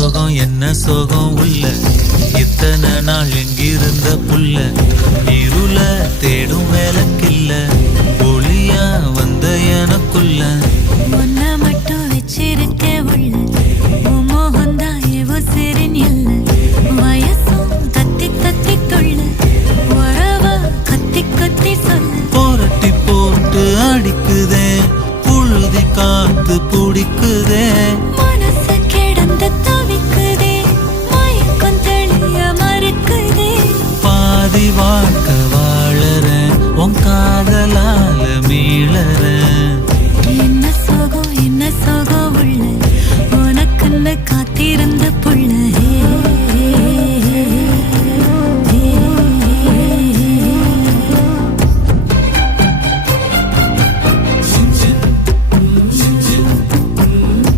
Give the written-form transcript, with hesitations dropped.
சோகம் என்ன சோகம் உள்ள இத்தனை நாள் எங்கிருந்த புல்ல இருள தேடும் வேலைக்கில்ல ஒளியா வந்த எனக்குள்ள ஒன்ன மட்டும் வச்சிருக்க உள்ள மோகந்தான் எவோ சிறின் இல்ல வயசும் தத்தி தத்தி தொள்ள உறவா கத்தி கத்தி சொல்ல போரட்டி போட்டு அடிக்குதே புழுதி காத்து பிடிக்கு